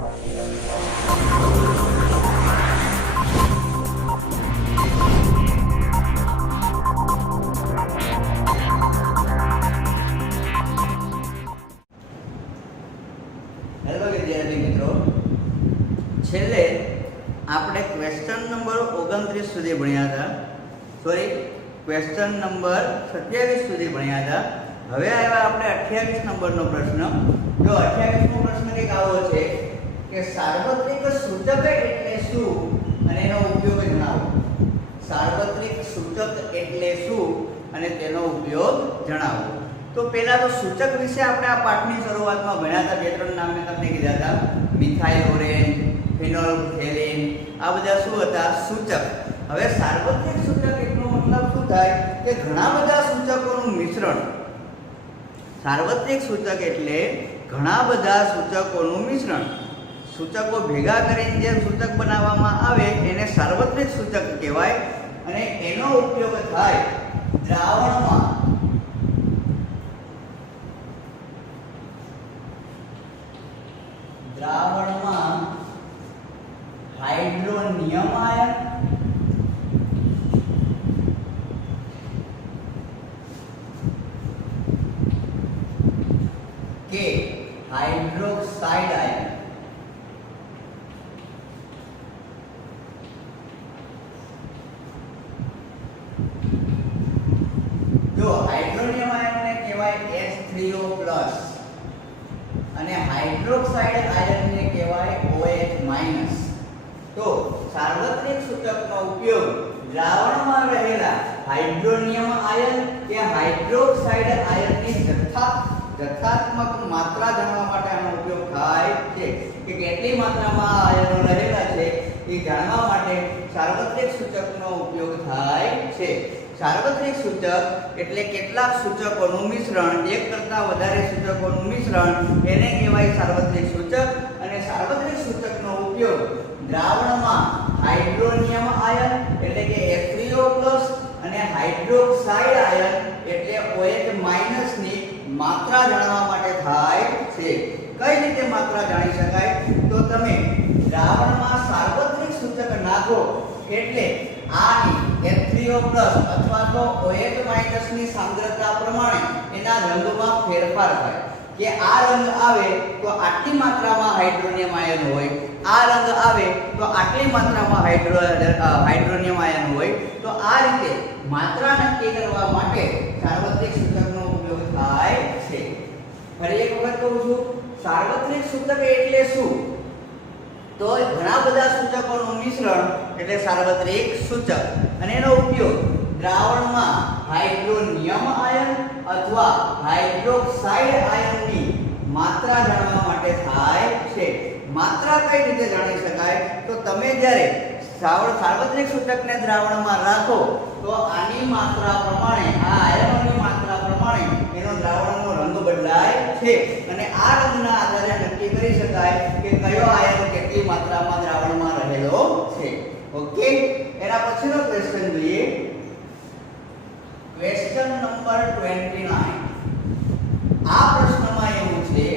Hello વિદ્યાર્થી મિત્રો, છેલ્લે આપણે ક્વેશ્ચન નંબર 29 સુધી ભણ્યા હતા. ક્વેશ્ચન નંબર 27 સુધી ભણ્યા હતા. હવે આવ્યા આપણે 28 નંબરનો પ્રશ્ન. જો 28મો પ્રશ્ન કંઈક આવો છે કે સાર્વત્રિક સૂચક એટલે શું અને એનો ઉપયોગ જણાવો. સાર્વત્રિક સૂચક એટલે શું અને તેનો ઉપયોગ જણાવો. તો પહેલા તો સૂચક વિશે આપણે આ પાઠની શરૂઆતમાં ભણ્યા હતા. બે ત્રણ નામ મેં તમને કીધા હતા. મિથાઇલોરેન, ફિનોલ્ફથેલિન, આ બધા શું હતા? સૂચક. હવે સાર્વત્રિક સૂચક એટલો મતલબ શું થાય કે ઘણા બધા સૂચકોનું મિશ્રણ. સાર્વત્રિક સૂચક એટલે ઘણા બધા સૂચકોનું મિશ્રણ. સૂચકો ભેગા કરીને જે સૂચક બનાવવામાં આવે એને સાર્વત્રિક સૂચક કહેવાય. અને એનો ઉપયોગ થાય દ્રાવણમાં હાઇડ્રોનિયમ આયન કે હાઇડ્રોક્સાઇડ આયન. જો હાઇડ્રોનિયમ આયનને કહેવાય H3O+ અને હાઇડ્રોક્સાઇડ આયનને કહેવાય OH-. તો સાર્વત્રિક સૂચકનો ઉપયોગ દ્રાવણમાં રહેલા હાઇડ્રોનિયમ આયન કે હાઇડ્રોક્સાઇડ આયનની જથ્થાત્મક માત્રા જાણવા માટે આનો ઉપયોગ થાય છે. કે કેટલી માત્રામાં આ આયનો રહેલા છે એ જાણવા માટે સાર્વત્રિક સૂચકનો ઉપયોગ થાય છે. સાર્વત્રિક સૂચક એટલે કેટલાક સૂચકોનું મિશ્રણ, એક કરતાં વધારે સૂચકોનું મિશ્રણ, એને કહેવાય સાર્વત્રિક સૂચક. અને સાર્વત્રિક સૂચકનો ઉપયોગ દ્રાવણમાં હાઇડ્રોનિયમ આયન એટલે કે H3O+ અને હાઇડ્રોક્સાઇડ આયન એટલે OH- ની માત્રા જાણવા માટે થાય છે. કઈ રીતે માત્રા જાણી શકાય? તો તમે દ્રાવણમાં સાર્વત્રિક સૂચક નાખો એટલે આની H3O+ અથવા તો OH- ની સાંદ્રતા પ્રમાણે એના રંગમાં ફેરફાર થાય. કે આ રંગ આવે તો આટલી માત્રામાં હાઇડ્રોનિયમ આયન હોય, આ રંગ આવે તો આટલી માત્રામાં હાઇડ્રોનિયમ આયન હોય. તો આ રીતે માત્રા નક્કી કરવા માટે સાર્વત્રિક સૂચકનો ઉપયોગ થાય છે. ફરી એક વખત કહું છું, સાર્વત્રિક સૂચક એટલે શું? તો ઘણા બધા સૂચકોનું મિશ્રણ એટલે સાર્વત્રિક સૂચક. અને એનો ઉપયોગ દ્રાવણમાં હાઇડ્રોનિયમ આયન અથવા હાઇડ્રોક્સાઇડ આયનની માત્રા જાણવા માટે થાય છે. માત્રા કઈ રીતે જાણી શકાય? તો તમે જ્યારે સાર્વત્રિક સૂચકને દ્રાવણમાં રાખો તો આની માત્રા પ્રમાણે, આ આયનોની માત્રા પ્રમાણે એનો દ્રાવણનો રંગ બદલાય છે. અને આ રંગના આધારે નક્કી કરી શકાય કે કયો આયન કેટલી માત્રામાં દ્રાવણમાં રહેલો છે. ઓકે, એના પછીનો ક્વેશ્ચન જોઈએ. Question number 29. આ પ્રશ્નમાં એવું છે,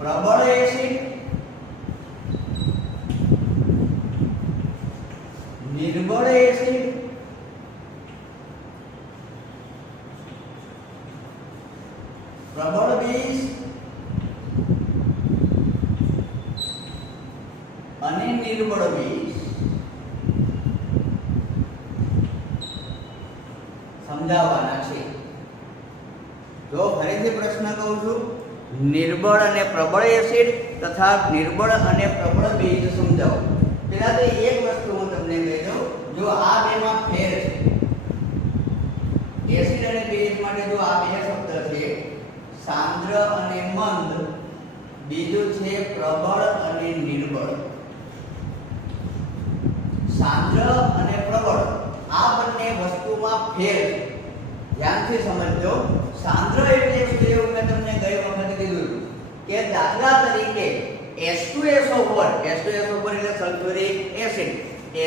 પ્રબળ એસિડ, નિર્બળ એસિડ, પ્રબળ બેઝ અને નિર્બળ બેઝ સમજાવવાના છે. જો ફરીથી પ્રશ્ન કહું છું, નિર્બળ અને પ્રબળ એસિડ તથા નિર્બળ અને પ્રબળ બેઝ સમજાવો. પહેલા તો એક વસ્તુ હું તમને કહી દઉં. જો આ બેમાં ફેર છે, એસિડ અને બેઝ માટે જો આ બે શબ્દ છે, સાંદ્ર અને મંદ, બીજું છે પ્રબળ અને નિર્બળ. સાંદ્ર અને પ્રબળ આ બંને વસ્તુમાં ફેર છે. ધ્યાનથી સમજજો. સાંદ્ર એટલે શું? એવું મેં તમને ગઈ વખતે કીધું કે દાખલા તરીકે H2SO4 એટલે સલ્ફ્યુરિક એસિડ.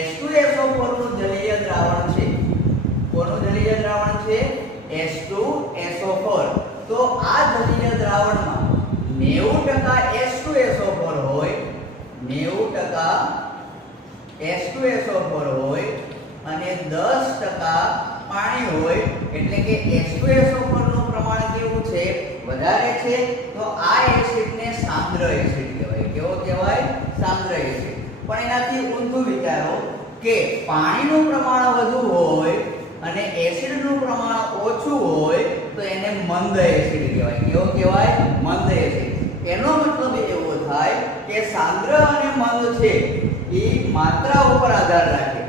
H2SO4 નું જલીય દ્રાવણ છે. કોનું જલીય દ્રાવણ છે? H2SO4. તો આ જલીય દ્રાવણમાં 90% H2SO4 હોય 90% H2SO4 હોય અને 10% પાણી હોય, એટલે કે H2SO4 નું પ્રમાણ કેવું છે? વધારે છે, તો આ એસિડને સાંદ્ર એસિડ કહેવાય. કેવો કહેવાય? સાંદ્ર એસિડ. પણ એનાથી ઊંધું વિચારો કે પાણીનું પ્રમાણ વધુ હોય અને એસિડનું પ્રમાણ ઓછું હોય તો એને મંદ એસિડ કહેવાય. કેવો કહેવાય? મંદ એસિડ. એનો મતલબ એવો થાય કે સાંદ્ર અને મંદ છે એ માત્રા ઉપર આધાર રાખે.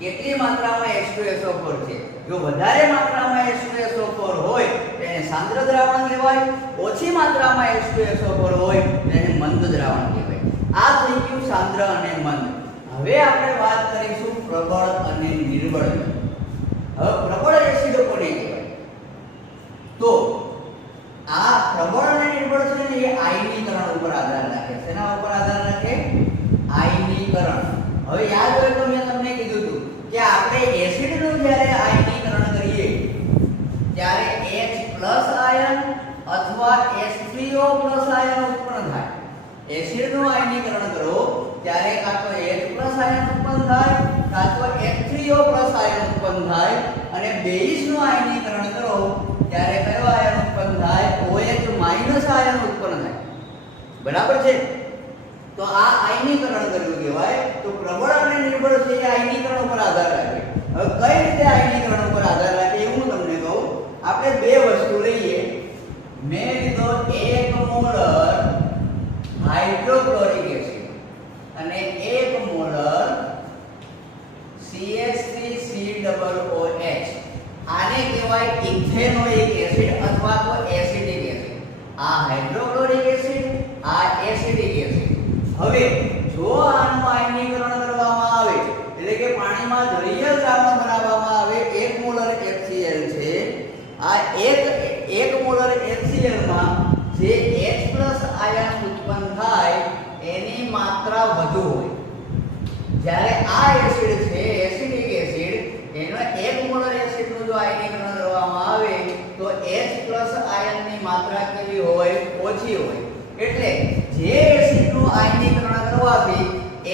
કેટલી માત્રામાં H2SO4 છે? જો વધારે માત્રામાં H2SO4 હોય તો એને સાંદ્ર દ્રાવણ કહેવાય. ઓછી માત્રામાં H2SO4 હોય તો એને મંદ દ્રાવણ કહેવાય. આ થઈ ગયું સાંદ્ર અને મંદ. હવે આપણે વાત કરીશું પ્રબળ અને નિર્બળ. હવે પ્રબળ એસિડ કોને કહેવાય? તો આ પ્રબળ અને નિર્બળ છે ને એ આયનીકરણ ઉપર આધાર રાખે. શેના ઉપર આધાર રાખે? આયનીકરણ. હવે યાદ હોય તો મેં તમને કીધું હતું કે આપણે એસિડનું જ્યારે આયનીકરણ કરીએ ત્યારે H+ આયન અથવા H3O+ આયન ઉત્પન્ન થાય. એસિડનું આયનીકરણ કરો ત્યારે કાં તો H+ આયન ઉત્પન્ન થાય કાં તો H3O+ આયન ઉત્પન્ન થાય. અને બેઝનું આયનીકરણ કરો ત્યારે કયો આયન ઉત્પન્ન થાય? OH- આયન ઉત્પન્ન થાય. બરાબર છે? તો આ આયનીકરણ કર્યું કહેવાય. તો પ્રબળ અને નિર્બળ છે એ આયનીકરણ ઉપર આધાર રાખે. હવે કઈ રીતે આયનીકરણ ઉપર આધાર રાખે એ હું તમને કહું. આપણે બે વસ્તુ લઈએ. મેં લીધો 1 મોલર હાઇડ્રોક્લોરિક એસિડ અને 1 મોલર CH3COOH. આને કહેવાય ઇથેનોઇક એસિડ અથવા તો એસિડિક એસિડ. આ હાઇડ્રોક્લોરિક એસિડ, આ એસિડિક એસિડ. હવે જો આનું આયનીકરણ કરવામાં આવે એટલે કે પાણીમાં જલીય દ્રાવણ બનાવવામાં આવે, 1 મોલર HCl છે. આ 1 મોલર HCl માં જે H+ આયન ઉત્પન્ન થાય એની માત્રા વધુ હોય. જ્યારે આ એસિડ છે એસિડિક એસિડ, એનો 1 મોલર એસિડનું જો આયનીકરણ કરવામાં આવે તો H+ આયનની માત્રા કેવી હોય? ઓછી હોય. એટલે જે એસિડનું આયનીકરણ કરવાથી H+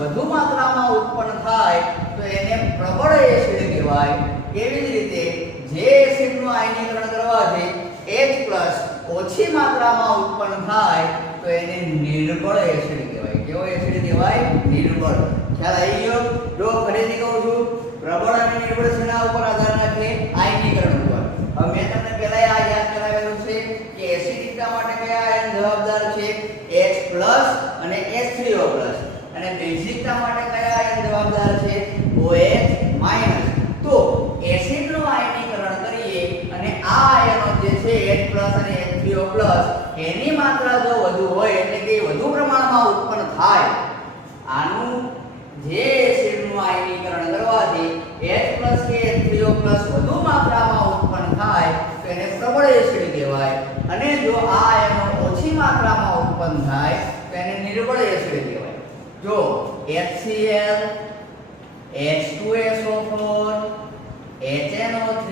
વધુ માત્રામાં ઉત્પન્ન થાય તો એને પ્રબળ એસિડ કહેવાય. એવી જ રીતે જે એસિડનું આયનીકરણ કરવાથી H+ ઓછી માત્રામાં ઉત્પન્ન થાય તો એને નિર્બળ એસિડ કહેવાય. કેવો એસિડ કહેવાય? નિર્બળ. ખ્યાલ આવી ગયો? જો ફરીથી કહું છું, પ્રબળ અને નિર્બળ શેના ઉપર આધાર રાખે? આયનીકરણ ઉપર. હવે મેં તમને પહેલા આ યાદ કરાવેલું છે કે એસિડિકતા માટે કયા આયન જવાબદાર છે? H+ અને H3O+. અને બેઝિકતા માટે કયા આયન જવાબદાર છે? OH-. તો એસિડનું આયનીકરણ કરીએ અને આ આયનો જે છે H+ અને H3O+, એની માત્રા જો વધુ હોય એટલે કે વધુ પ્રમાણમાં ઉત્પન્ન થાય, આનું જે એસિડનું આયનીકરણ કરવાથી H+ કે H3O+ વધુ માત્રામાં ઉત્પન્ન થાય તો એને પ્રબળ એસિડ કહેવાય. અને જો આ આયનો ઓછી માત્રામાં ઉત્પન્ન થાય તો એને નિર્બળ એસિડ કહેવાય. જો HCl, H2SO4, HNO3,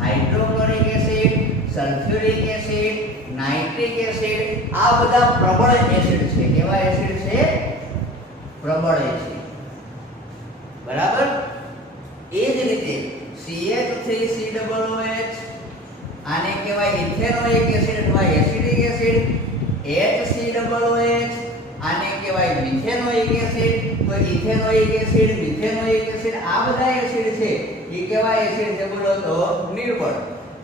hydrochloric acid, sulphuric acid, nitric acid, આ બધા પ્રબળ એસિડ છે. કેવા એસિડ છે? પ્રબળ એસિડ. બરાબર? એ જ રીતે CH3COOH આને કહેવાય ઇથેનોઇક એસિડ અથવા એસિડિક એસિડ. HCOOH આને કહેવાય મિથેનોઇક એસિડ. તો ઇથેનોઇક એસિડ, મિથેનોઇક એસિડ, આ બધા એસિડ છે એ કેવા એસિડ છે? બોલો તો નિર્બળ.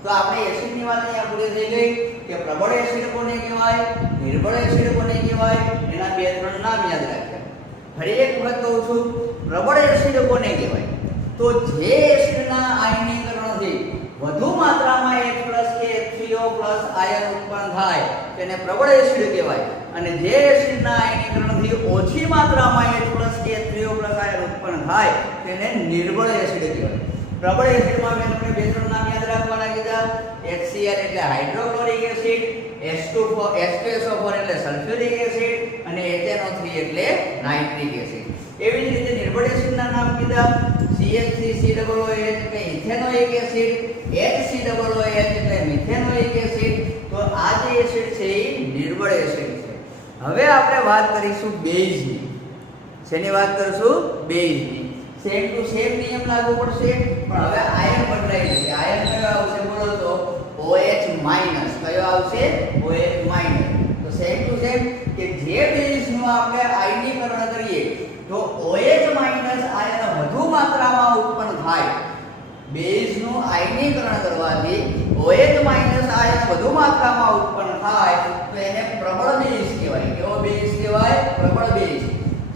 તો આપણે એસિડની વાત અહીંયા પૂરી થઈ ગઈ કે પ્રબળ એસિડ કોને કહેવાય, નિર્બળ એસિડ કોને કહેવાય. એના 2-3 નામ યાદ રાખ્યા. ફરી એક વખત કહું છું, પ્રબળ એસિડ કોને કહેવાય? તો જે એસિડના આયનીકરણથી વધુ માત્રામાં H+ કે H3O+ આયન ઉત્પન્ન થાય તેને પ્રબળ એસિડ કહેવાય. અને જે એસિડના આયનીકરણથી ઓછી માત્રામાં H+ કે H3O+ આયન ઉત્પન્ન થાય તેને નિર્બળ એસિડ કહેવાય. પ્રબળ એસિડમાં મેં તમને 2-3 નામ યાદ રાખવાના કીધા. HCl એટલે હાઇડ્રોક્લોરિક એસિડ, H2SO4 એટલે સલ્ફ્યુરિક એસિડ અને HNO3 એટલે નાઇટ્રિક એસિડ. એવી જ રીતે નિર્બળ એસિડના નામ કીધા. CH3COOH એટલે ઇથેનોઇક એસિડ, HCOOH એટલે મિથેનોઇક એસિડ. તો આ જે એસિડ છે એ નિર્બળ એસિડ છે. હવે આપણે વાત કરીશું બેઝની. શેની વાત કરીશું? બેઝની. સેમ ટુ સેમ નિયમ લાગુ પડશે, પણ હવે આયન બદલાઈ જશે. આયન કયો આવશે બોલો તો? OH minus. કયો આવશે? OH minus. તો સેમ ટુ સેમ કે જે બેઝનું આપણે આયનીકરણ કરીએ તો OH માઈનસ આયન વધુ માત્રામાં ઉત્પન્ન થાય. બેઝનું આયનીકરણ કરવાથી OH માઈનસ આયન વધુ માત્રામાં ઉત્પન્ન થાય તો એને પ્રબળ બેઝ કહેવાય. કેવો બેઝ કહેવાય? પ્રબળ બેઝ.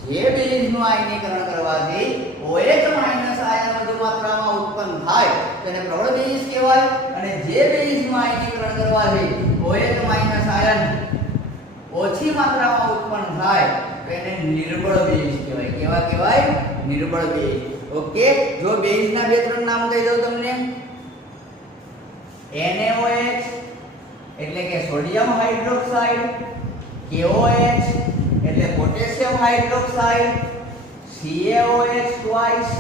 જે બેઝનું આયનીકરણ કરવાથી OH માઈનસ આયન વધુ માત્રામાં ઉત્પન્ન થાય તો એને પ્રબળ બેઝ કહેવાય, અને જે બેઝનું આયનીકરણ કરવાથી OH માઈનસ આયન ઓછી માત્રામાં ઉત્પન્ન થાય તો એને નિર્બળ બેઝ કહેવાય. કેવા કહેવાય? નિર્બળ બેઝ. ઓકે, જો બેઝના બે ત્રણ નામ કહી દઉં તમને. NaOH એટલે કે સોડિયમ હાઇડ્રોક્સાઇડ, KOH એટલે પોટેશિયમ હાઇડ્રોક્સાઇડ, CaOH ટ્વાઇસ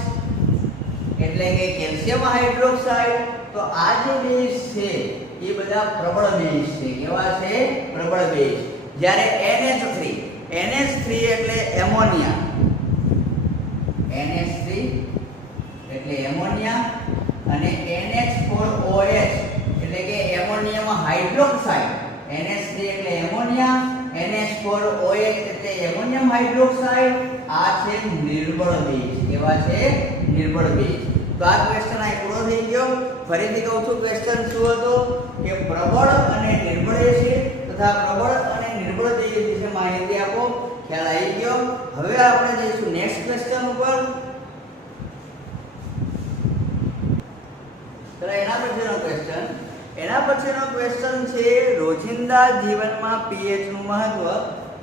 એટલે કે કેલ્શિયમ હાઇડ્રોક્સાઇડ. તો આ જે બેઝ છે એ બધા પ્રબળ બેઝ છે. કેવા છે? પ્રબળ બેઝ. જ્યારે NH3 એટલે એમોનિયા, NH3 એટલે એમોનિયા, અને NH4OH એટલે કે એમોનિયમ હાઇડ્રોક્સાઇડ. NH3 એટલે એમોનિયા, NH4OH એટલે એમોનિયમ હાઇડ્રોક્સાઇડ. આ છે નિર્બળ બેઝ. કેવા છે? નિર્બળ બેઝ. તો આ ક્વેશ્ચન આ પૂરો થઈ ગયો. ફરીથી કહું છું, ક્વેશ્ચન શું હતો કે પ્રબળ અને નિર્બળ એસિડ તથા પ્રબળ અને નિર્બળ બેઝ વિશે માહિતી આપો. ખ્યાલ આવી ગયો. હવે આપણે જઈશું નેક્સ્ટ ક્વેશ્ચન ઉપર. તો એના પછીનો ક્વેશ્ચન છે રોજિંદા જીવનમાં pH નું મહત્વ.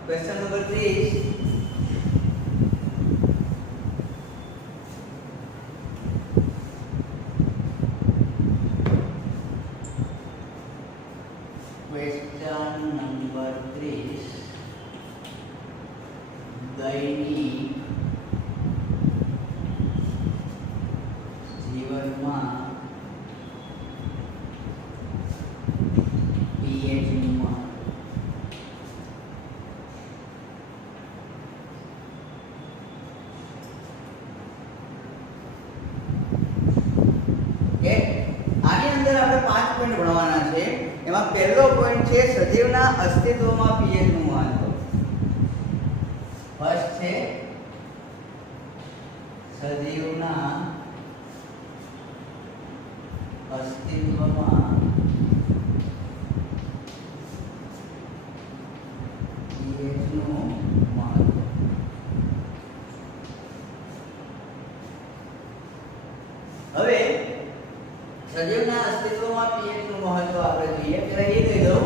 Question number 30. Question number 30. દૈનિક જીવનમાં pH નું મહત્વ. કે આની અંદર આપણે 5 પોઈન્ટ ભણવાના છે. એમાં પહેલો પોઈન્ટ છે સજીવના અસ્તિત્વમાં pH નું મહત્વ. ફર્સ્ટ છે સજીવના અસ્તિત્વમાં pH નું મહત્વ. હવે સજીવના અસ્તિત્વમાં pH નું મહત્વ આપણે જોઈએ. પહેલા એ કહી દઉં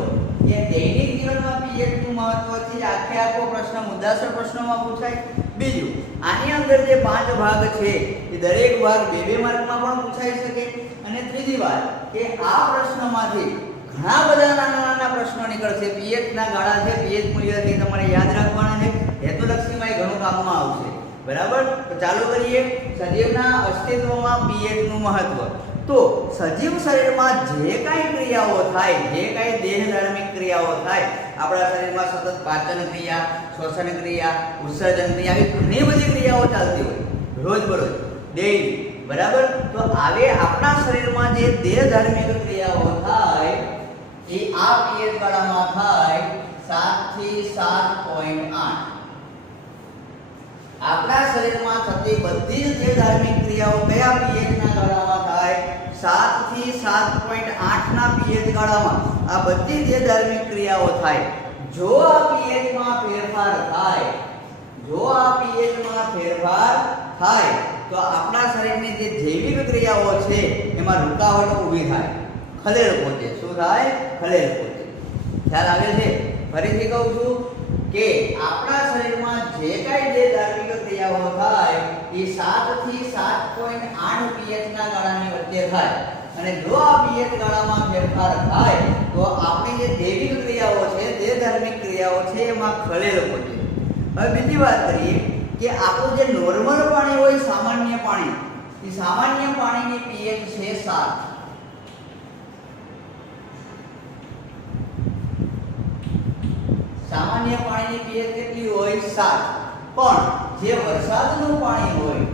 કે દૈનિક જીવનમાં pH નું મહત્વથી આખો પ્રશ્ન મુદ્દાસર પ્રશ્નોમાં પૂછાય. બીજું, આની અંદર જે 5 ભાગ છે એ દરેક ભાગ 2-2 માર્કમાં પણ પૂછાઈ શકે. અને ત્રીજી વાત કે આ પ્રશ્નમાંથી ઘણા બધા નાના પ્રશ્નો નીકળશે. pH ના ગાળા છે, pH મૂલ્યથી તમારે યાદ રાખવાના છે. હેતુલક્ષીમાં ઘણું કામમાં આવશે. બરાબર? તો ચાલુ કરીએ. સજીવના અસ્તિત્વમાં pH નું મહત્વ. તો સજીવ શરીરમાં જે કાંઈ ક્રિયાઓ થાય, જે કાંઈ દેહધાર્મિક ક્રિયાઓ થાય, આપણા શરીરમાં સતત પાચન ક્રિયા, શ્વસન ક્રિયા, ઉત્સર્જન ક્રિયા, આવી ઘણી બધી ક્રિયાઓ ચાલતી હોય રોજબરોજ ડેઈલી. બરાબર? તો આવે આપણા શરીરમાં જે દેહધાર્મિક ક્રિયાઓ થાય એ આ pH ગાળામાં થાય 7 થી 7.8. આપણા શરીરમાં થતી બધી જ દેહધાર્મિક ક્રિયાઓ કયા pH ના ગાળામાં થાય? 7 થી 7.8 ના pH ગાળામાં આ બધી દેહધાર્મિક ક્રિયાઓ થાય. જો આ pH માં ફેરફાર થાય, થાય તો આપણા શરીરની જે જૈવિક ક્રિયાઓ છે એમાં રૂકાવટ ઊભી થાય, ખલેલ પહોંચે. શું થાય? ખલેલ પહોંચે. ખ્યાલ આવે છે? ફરીથી કહું છું કે આપણા શરીરમાં જે કાંઈ દેહધાર્મિક ક્રિયાઓ થાય એ 7 થી 7.8 pH ના ગાળાની વચ્ચે થાય. અને જો આ pH ગાળામાં ફેરફાર થાય તો આપણી જે જૈવિક ક્રિયાઓ છે, દેહધાર્મિક ક્રિયાઓ છે એમાં ખલેલ પહોંચે. હવે બીજી વાત કરીએ કે આપણું જે નોર્મલ પાણી હોય, સામાન્ય પાણી, એ સામાન્ય પાણીની pH છે 7. સામાન્ય પાણીની pH કેટલી હોય 7, પણ જે વરસાદનું પાણી હોય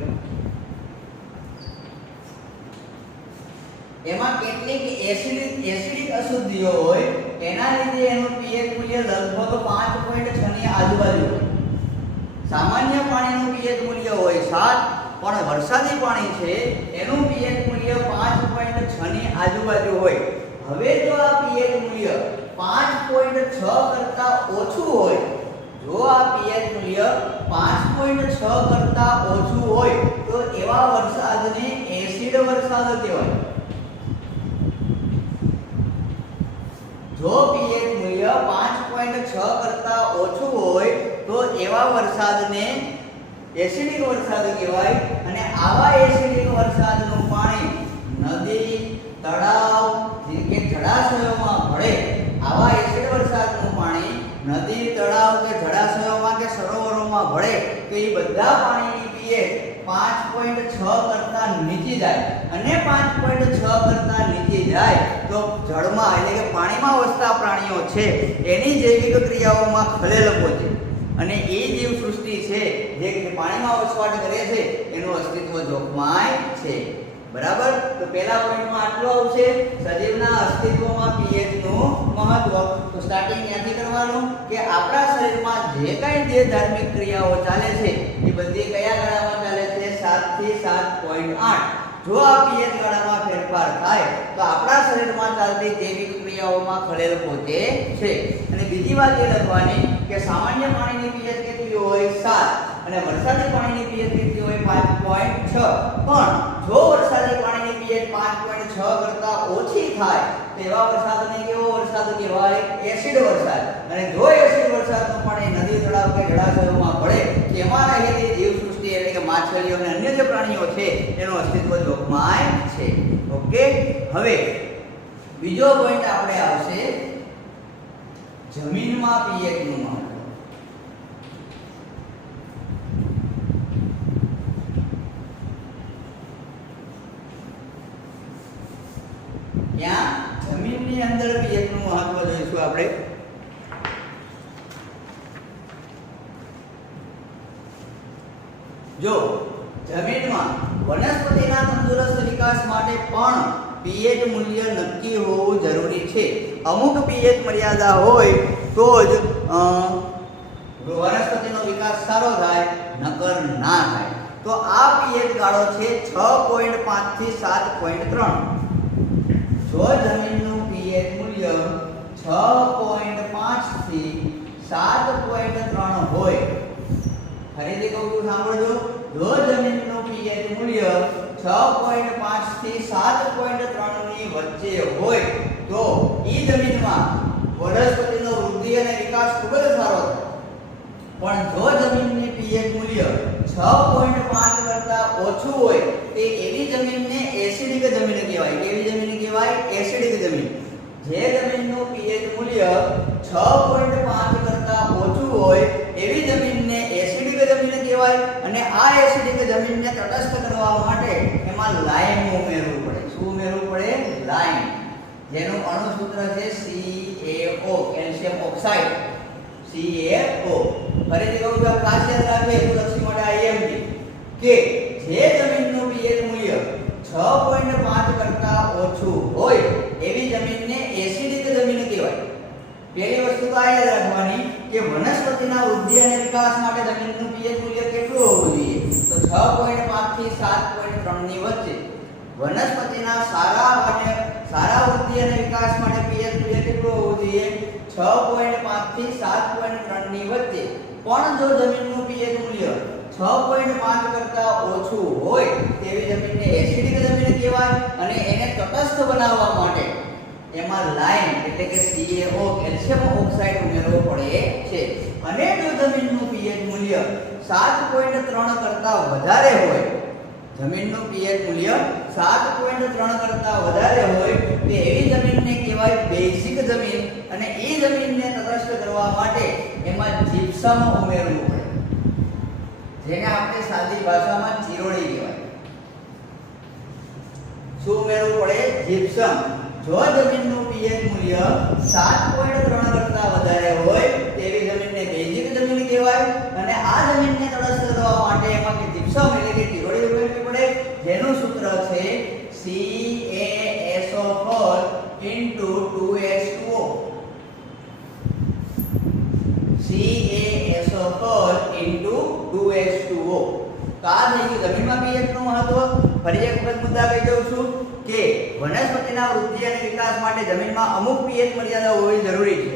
એમાં કેટલીક એસિડિક અશુદ્ધિઓ હોય, એના લીધે એનું pH મૂલ્ય લગભગ 5.6 ની આજુબાજુ હોય. સામાન્ય પાણીનું pH મૂલ્ય હોય 7, પણ વરસાદી પાણી છે એનું pH મૂલ્ય 5.6 ની આજુબાજુ હોય. હવે જો આ pH મૂલ્ય 5.6 કરતા ઓછું હોય, જો આ pH મૂલ્ય 5.6 કરતા ઓછું હોય તો એવા વરસાદને એસિડ વરસાદ કહેવાય. જો pH મૂલ્ય 5.6 કરતા ઓછું હોય તો એવા વરસાદને એસિડિક વરસાદ કહેવાય. અને આવા એસિડિક વરસાદનું પાણી નદી, તળાવ કે જળાશયોમાં ભળે, આવા એસિડ વરસાદનું પાણી નદી, તળાવ કે જળાશયોમાં કે સરોવરોમાં ભળે તો એ બધા પાણીની pH 5.6 કરતા નીચે જાય. અને 5.6 કરતા નીચે જાય તો જળમાં એટલે કે પાણીમાં વસતા પ્રાણીઓ છે એની જૈવિક ક્રિયાઓમાં ખલેલ પહોંચે, અને એ જીવ સૃષ્ટિ છે જે પાણીમાં વસવાટ કરે છે એનું અસ્તિત્વ જોખમાય છે. બરાબર? તો પહેલા પોઈન્ટમાં આટલું આવશે, સજીવના અસ્તિત્વમાં pH નું મહત્વ. તો સ્ટાર્ટિંગ ત્યાંથી કરવાનું કે આપણા શરીરમાં જે કાંઈ જે ધાર્મિક ક્રિયાઓ ચાલે છે એ બધી કયા ગાળામાં ચાલે છે? 7 થી 7.8. જો આ pH ગાળામાં ફેરફાર થાય તો આપણા શરીરમાં ચાલતી જૈવિક ક્રિયાઓમાં ખલેલ પહોંચે છે. અને બીજી વાત એ લખવાની કે સામાન્ય પાણીની pH કેટલી હોય? 7, અને વરસાદી પાણીની pH કેટલી હોય? 5.6. પણ જો વરસાદી પાણીની pH 5.6 કરતા ઓછી થાય તો એવા વરસાદને કેવો વરસાદ કહેવાય? એસિડ વરસાદ. અને જો એસિડ વરસાદનું પાણી નદી, તળાવ કે જળાશયોમાં ભળે, એમાં રહેલી જીવસૃષ્ટિ એટલે કે માછલીઓ અને અન્ય જે પ્રાણીઓ છે એનું અસ્તિત્વ જોખમાય છે. ઓકે, હવે બીજો પોઈન્ટ આપણે આવશે જમીનમાં pH નું મહત્વ. ત્યાં જમીનની અંદર pH નું મહત્વ જોઈશું આપણે. જો જમીનમાં વનસ્પતિના તંદુરસ્ત વિકાસ માટે પણ pH મૂલ્ય નક્કી હોવું જરૂરી છે. અમુક pH મર્યાદા હોય તો જ વનસ્પતિનો વિકાસ સારો થાય, નકર ના થાય. તો આ pH ગાળો છે 6.5 થી 7.3. જો જમીનનું pH મૂલ્ય 6.5 થી 7.3 હોય, ફરીથી કહું છું સાંભળજો, જો જમીનનું pH મૂલ્ય 6.5 થી 7.3 ની વચ્ચે હોય તો ઈ જમીનમાં વનસ્પતિનો વૃદ્ધિ અને વિકાસ ખૂબ જ સારો થાય. પણ જો જમીનની pH મૂલ્ય 6.5 કરતા ઓછું હોય તે એવી જમીનને એસિડિક જમીન કહેવાય. કેવી જમીન કહેવાય? એસિડિક જમીન. જે જમીનનું pH મૂલ્ય 6.5 કરતા ઓછું હોય એવી જમીનને એસિડિક જમીન કહેવાય. અને આ એસિડિક જમીનને તટસ્થ કરવા માટે એમાં લાઇમ ઉમેરવું પડે. શું ઉમેરવું પડે? લાઇમ, જેનું અણુ સૂત્ર છે CaO, કેલ્શિયમ ઓક્સાઇડ, CaO. ફરીથી કહું છું, ખાસ યાદ રાખજો એપ્રોક્સી માટે IMP કે જે જમીનનું pH મૂલ્ય 6.5 કરતા ઓછું હોય એવી જમીનને એસિડિક જમીન કહેવાય. પહેલી વસ્તુ તો આ યાદ રાખવાની કે વનસ્પતિના વૃદ્ધિ અને વિકાસ માટે જમીનનું pH મૂલ્ય કેટલું હોવું જોઈએ? તો 6.5 થી 7.3 ની વચ્ચે. વનસ્પતિના સારા વૃદ્ધિ અને વિકાસ માટે pH મૂલ્ય કેટલું હોવું જોઈએ? 6.5 થી 7.3 ની વચ્ચે. પણ જો જમીનનું pH મૂલ્ય 6.5 કરતા ઓછું હોય તેવી જમીનને એસિડિક જમીન કહેવાય. અને એને તટસ્થ બનાવવા માટે એમાં લાઇમ એટલે કે CaO, કેલ્શિયમ ઓક્સાઇડ ઉમેરવો પડે છે. અને જો જમીનનું pH મૂલ્ય 7.3 કરતા વધારે હોય, જમીનનું pH મૂલ્ય 7.3 કરતા વધારે હોય તો એવી જમીનને કહેવાય બેઝિક જમીન. અને એ જમીનને તટસ્થ કરવા માટે એમાં જીપ્સમ ઉમેરવું પડે, જેને આપણે સાદી ભાષામાં ચીરોળી કહેવાય. શું ઉમેરવું પડે? જીપ્સમ. જો જમીનનું pH મૂલ્ય 7.3 કરતા વધારે હોય તેવી આ જમીનને તટસ્થ કરવા માટે એમાં કે જીપ્સમ એટલે કે ચીરોડી ઉમેરવી પડે, જેનું સૂત્ર છે CaSO4 * 2H2O. CaSO4 * 2H2O. તો આ થઈ ગયું જમીનમાં pH નું મહત્વ. ફરી એક વખત મુદ્દા કહી દઉં છું કે વનસ્પતિના વૃદ્ધિ અને વિકાસ માટે જમીનમાં અમુક pH મર્યાદા હોવી જરૂરી છે.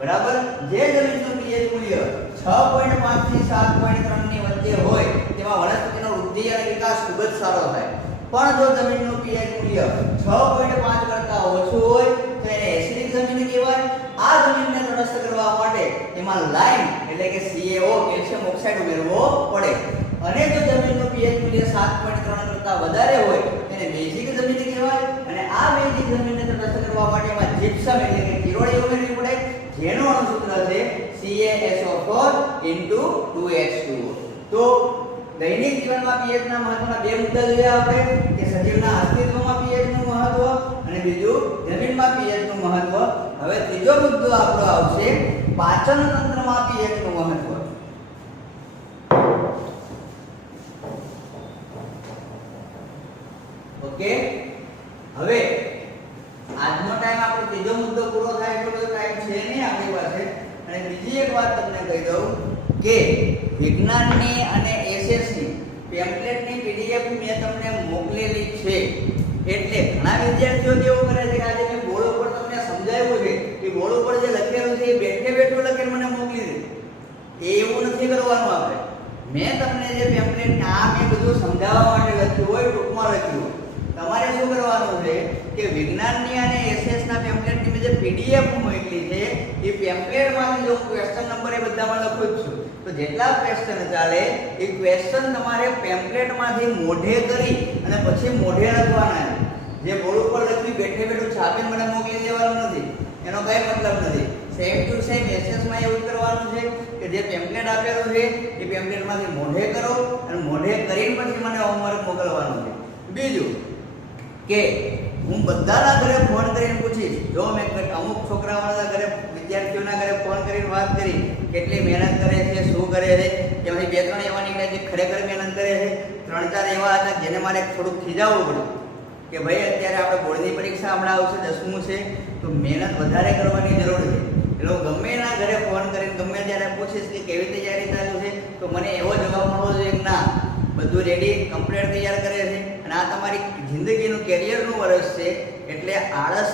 બરાબર? જે જમીનનું pH મૂલ્ય 6.5 થી 7.3 ની વચ્ચે હોય તેમાં વનસ્પતિનો વૃદ્ધિ અને વિકાસ ખૂબ જ સારો થાય. પણ જો જમીનનું pH મૂલ્ય 6.5 કરતા ઓછું હોય તો એને એસિડિક જમીન કહેવાય. આ જમીનને તટસ્થ કરવા માટે એમાં લાઇમ એટલે કે CaO કેલ્શિયમ ઓક્સાઇડ ઉમેરવો પડે. અને જો જમીનનું pH મૂલ્ય 7.3 કરતા વધારે હોય એને બેઝિક જમીન કહેવાય. અને આ બેઝિક જમીનને તટસ્થ કરવા માટે એમાં જીપ્સમ એટલે કે ચીરોડી ઉમેરવી પડે, જેનું અણુસૂત્ર છે CaSO4 * 2H2O. તો દૈનિક જીવનમાં pH ના મહત્વના બે મુદ્દા જોયા આપણે કે સજીવના અસ્તિત્વમાં pH નું મહત્વ અને બીજું જમીનમાં pH નું મહત્વ. હવે ત્રીજો મુદ્દો આપણો આવશે પાચન તંત્રમાં pH નું મહત્વ. ઓકે, હવે આજનો ટાઈમ આપણો ત્રીજો મુદ્દો પૂરો થાય એટલો બધો ટાઈમ છે નહીં આપણી પાસે. અને બીજી એક વાત તમને કહી દઉં કે વિજ્ઞાનની અને એસએસની ટેમ્પલેટની પીડીએફ મેં તમને મોકલેલી છે. એટલે ઘણા વિદ્યાર્થીઓ કેવું કરે છે કે આજે મેં બોર્ડ ઉપર તમને સમજાવ્યું છે કે બોર્ડ ઉપર જે લખેલું છે એ બેઠે બેઠું લખીને મને મોકલી દે. એવું નથી કરવાનું. આપણે મેં તમને જે ટેમ્પલેટ આ મેં બધું સમજાવવા માટે લખ્યું હોય ટૂંકમાં લખ્યું હોય. તમારે શું કરવાનું છે કે વિજ્ઞાનની અને એસએસના ટેમ્પલેટની મેં જે પીડીએફ મોકલી છે એ ટેમ્પલેટમાંથી જો ક્વેશ્ચન નંબર એ બધામાં લખું જ છું. તો જેટલા ક્વેશ્ચન ચાલે એ ક્વેશ્ચન તમારે ટેમ્પલેટમાંથી મોઢે કરી અને પછી મોઢે લખવાના છે. જે બોર્ડ ઉપર લખી બેઠે બેઠું છાપીને મને મોકલી દેવાનું નથી, એનો કઈ મતલબ નથી. સેમ ટુ સેમ એસએસમાં એવું કરવાનું છે કે જે ટેમ્પલેટ આપેલું છે એ ટેમ્પલેટમાંથી મોઢે કરો અને મોઢે કરીને પછી મને હોમવર્ક મોકલવાનું છે. બીજું કે હું બધાના ઘરે ફોન કરીને પૂછીશ. જો મેં અમુક છોકરાઓના ઘરે વિદ્યાર્થીઓના ઘરે ફોન કરીને વાત કરી કેટલી મહેનત કરે છે, શું કરે છે, એમાંથી 2-3 એવા નીકળ્યા જે ખરેખર મહેનત કરે છે. 3-4 એવા હતા જેને મારે થોડુંક ખીજાવવું પડ્યું કે ભાઈ અત્યારે આપણે બોર્ડની પરીક્ષા હમણાં આવશે, 10મું છે, તો મહેનત વધારે કરવાની જરૂર છે. એટલે હું ગમે એના ઘરે ફોન કરીને ગમે ત્યારે પૂછીશ કે કેવી તૈયારી ચાલુ છે, તો મને એવો જવાબ મળવો જોઈએ કે ના બધું રેડી કમ્પ્લીટ તૈયાર કરે છે. અને આ તમારી જિંદગીનું કેરિયરનું વર્ષ છે, એટલે આળસ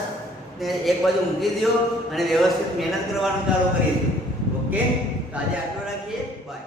એક બાજુ મૂકી દો અને વ્યવસ્થિત મહેનત કરવાનું ચાલુ કરી દો. ઓકે, તો આજે આટલું રાખીએ. બાય.